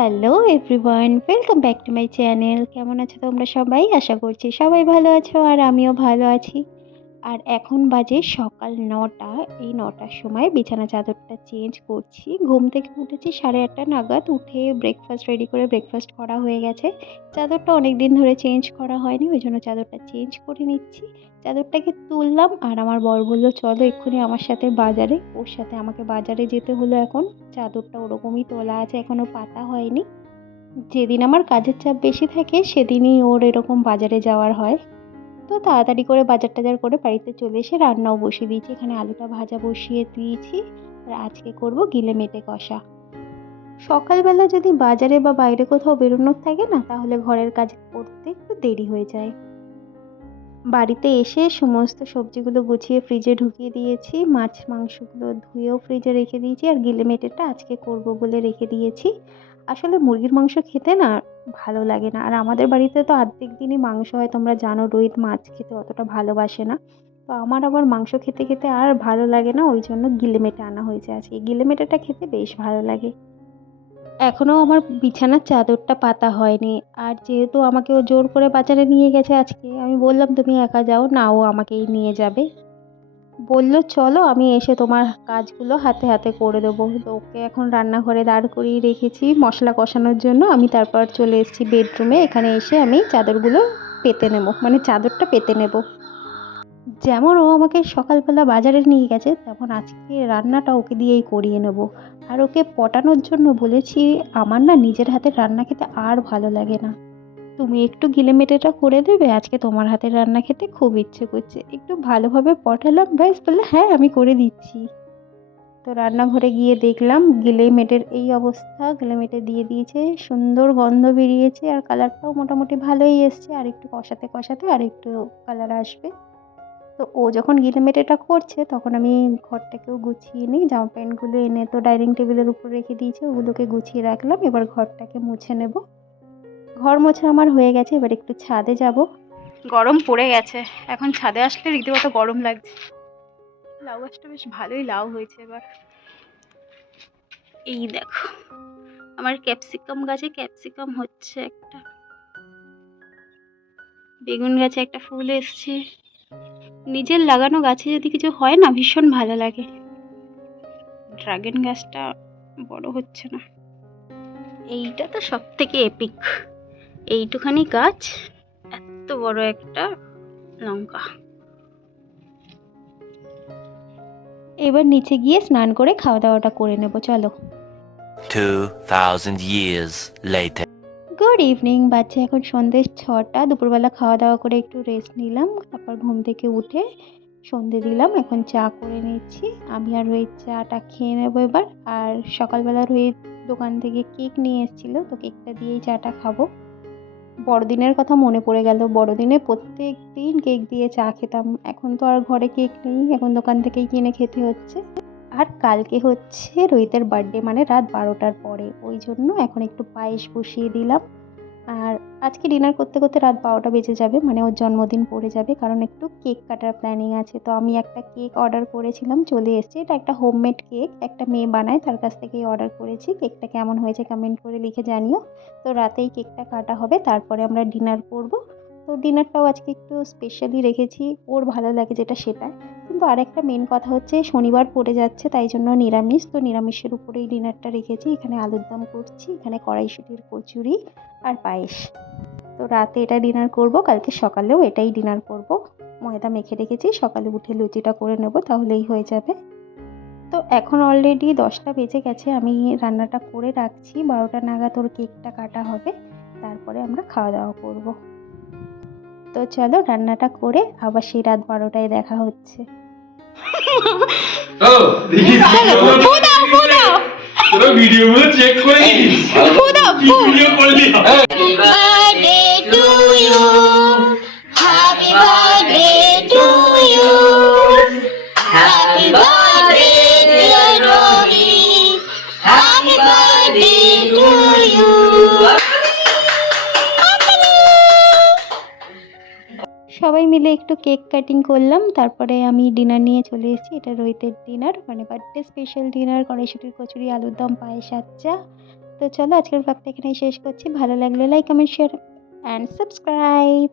Hello everyone, welcome back to my channel. কেমন আছো তোমরা সবাই? আশা করছি সবাই ভালো আছো আর আমিও ভালো আছি। আর এখন বাজে সকাল ৯টা। এই ৯টার সময় বিছানা চাদরটা চেঞ্জ করছি। ঘুম থেকে উঠেছি ৮:৩০ নাগাদ। উঠে ব্রেকফাস্ট রেডি করে ব্রেকফাস্ট করা হয়ে গেছে। চাদরটা অনেক দিন ধরে চেঞ্জ করা হয়নি, ওই জন্য চাদরটা চেঞ্জ করে নিচ্ছি। চাদরটাকে তুললাম আর আমার বর বলল চলো এক্ষুনি আমার সাথে বাজারে। ওর সাথে আমাকে বাজারে যেতে হলো এখন। চাদরটা ওরকমই তোলা আছে, এখনও পাতা হয়নি। যেদিন আমার কাজের চাপ বেশি থাকে সেদিনই ওর এরকম বাজারে যাওয়ার হয়। তো তাড়াতাড়ি করে বাজার টাজার করে বাড়িতে চলে এসে রান্নাও বসিয়ে দিয়েছি। এখানে আলুটা ভাজা বসিয়ে দিয়েছি আর আজকে করব গিলে মেটে কষা। সকালবেলা যদি বাজারে বা বাইরে কোথাও বেরোনোর থাকে না, তাহলে ঘরের কাজ করতে একটু দেরি হয়ে যায়। বাড়িতে এসে সমস্ত সবজিগুলো গুছিয়ে ফ্রিজে ঢুকিয়ে দিয়েছি। মাছ মাংসগুলো ধুয়েও ফ্রিজে রেখে দিয়েছি আর গিলে মেটেটা আজকে করব বলে রেখে দিয়েছি। আসলে মুরগির মাংস খেতে না ভালো লাগে না, আর আমাদের বাড়িতে তো আর্ধেক দিনই মাংস হয়, তোমরা জানো রোহিত মাছ খেতে অতটা ভালোবাসে না। তো আমার আবার মাংস খেতে খেতে আর ভালো লাগে না, ওই জন্য গিলে মেটে আনা হয়েছে আজকে। গিলে মেটেটা খেতে বেশ ভালো লাগে। এখনও আমার বিছানার চাদরটা পাতা হয়নি। আর যেহেতু আমাকে ও জোর করে বাজারে নিয়ে গেছে আজকে, আমি বললাম তুমি একা যাও না, ও আমাকেই নিয়ে যাবে। বলল চলো আমি এসে তোমার কাজগুলো হাতে হাতে করে দেবো। তো ওকে এখন রান্নাঘরে দাঁড় করিয়ে রেখেছি মশলা কষানোর জন্য। আমি তারপর চলে এসেছি বেডরুমে। এখানে এসে আমি চাদরগুলো পেতে নেব, মানে চাদরটা পেতে নেব। যেমন ও আমাকে সকালবেলা বাজারে নিয়ে গেছে, তেমন আজকে রান্নাটা ওকে দিয়েই করিয়ে নেব। আর ওকে পটানোর জন্য বলেছি আমার না নিজের হাতের রান্না খেতে আর ভালো লাগে না, তুমি একটু গিলেমেটেটা করে দেবে, আজকে তোমার হাতের রান্না খেতে খুব ইচ্ছে করছে। একটু ভালোভাবে পটালাম, ব্যাস বললে হ্যাঁ আমি করে দিচ্ছি। তো রান্নাঘরে গিয়ে দেখলাম গিলেমেটের এই অবস্থা। গিলেমেটে দিয়ে দিয়েছে, সুন্দর গন্ধ বেরিয়েছে আর কালারটাও মোটামুটি ভালোই এসছে। আর একটু কষাতে কষাতে আর একটু কালার আসবে। তো ও যখন গিলেমেটেটা করছে তখন আমি ঘরটাকেও গুছিয়ে নিই। জামা প্যান্টগুলো এনে তো ডাইনিং টেবিলের উপর রেখে দিয়েছি, ওগুলোকে গুছিয়ে রাখলাম। এবার ঘরটাকে মুছে নেব। ঘর মোছা আমার হয়ে গেছে, এবার একটু ছাদে যাব। গরম পড়ে গেছে, এখন ছাদে আসলে রীতিমতো গরম লাগছে। লাউ গাছটা বেশ ভালোই লাউ হয়েছে এবার। এই দেখো আমার ক্যাপসিকাম গাছে ক্যাপসিকাম হচ্ছে একটা, বেগুন গাছে একটা ফুল এসছে। নিজের লাগানো গাছে যদি কিছু হয় না ভীষণ ভালো লাগে। ড্রাগন গাছটা বড় হচ্ছে না। এইটা তো সব থেকে এপিক, এইটুখানি গাছ এত বড় একটা লঙ্কা। এবার নিচে গিয়ে স্নান করে খাওয়া দাওয়াটা করে নেব, চলো। 2000 years later. গুড ইভিনিং, বাচ্চা এখন সন্ধ্যে 6টা। দুপুরবেলা খাওয়া দাওয়া করে একটু রেস্ট নিলাম, তারপর ঘুম থেকে উঠে সন্ধে দিলাম। এখন চা করে নিচ্ছি। আমি আর রোহিত চাটা খেয়ে নেবো এবার। আর সকালবেলা রোহিত দোকান থেকে কেক নিয়ে এসেছিলো, তো কেকটা দিয়েই চাটা খাবো। বড়দিনের কথা মনে পড়ে গেল, বড়দিনে প্রত্যেক দিন কেক দিয়ে চা খেতাম। এখন তো আর ঘরে কেক নেই, এখন দোকান থেকেই কিনে খেতে হচ্ছে। আর কালকে হচ্ছে রোহিতের বার্থডে, মানে রাত 12টার পরে, ওই জন্য এখন একটু পায়েস বসিয়ে দিলাম। আর আজকে ডিনার করতে করতে রাত 12টা বেজে যাবে, মানে ওর জন্মদিন পড়ে যাবে, কারণ একটু কেক কাটার প্ল্যানিং আছে। তো আমি একটা কেক অর্ডার করেছিলাম, চলে এসেছে। এটা একটা হোমমেড কেক, একটা মেয়ে বানায়, তার কাছ থেকেই অর্ডার করেছি। কেকটা কেমন হয়েছে কমেন্ট করে লিখে জানিও। তো রাতেই কেকটা কাটা হবে, তারপরে আমরা ডিনার করব। তো ডিনারটাও আজকে একটু স্পেশালি রেখেছি, ওর ভালো লাগে যেটা সেটা। কিন্তু আরেকটা মেন কথা হচ্ছে শনিবার পড়ে যাচ্ছে, তাই জন্য নিরামিষ। তো নিরামিষের উপরেই ডিনারটা রেখেছি। এখানে আলুর দম করছি, এখানে কড়াইশুঁটির কচুরি আর পায়েস। তো রাতে এটা ডিনার করব, কালকে সকালেও এটাই ডিনার করব। ময়দা মেখে রেখেছি, সকালে উঠে লুচিটা করে নেব, তাহলেই হয়ে যাবে। তো এখন অলরেডি 10টা বেজে গেছে, আমি রান্নাটা করে রাখছি। 12টা নাগাদ ওর কেকটা কাটা হবে, তারপরে আমরা খাওয়া দাওয়া করব। তো চলো রান্নাটা করে আবার সেই রাত 12টায় দেখা হচ্ছে। ভিডিও চেক করে ভিডিও করলি সবাই মিলে একটু কেক কাটিং করলাম, তারপরে আমি ডিনার নিয়ে চলে এসেছি। এটা রোহিতের ডিনার, মানে বার্থডে স্পেশাল ডিনার। কড়াইশুঁটির কচুরি, আলুর দম, পায়েস, আচ্ছা। তো চলো আজকের ব্লগটা এখানেই শেষ করছি। ভালো লাগলে like comment share and subscribe.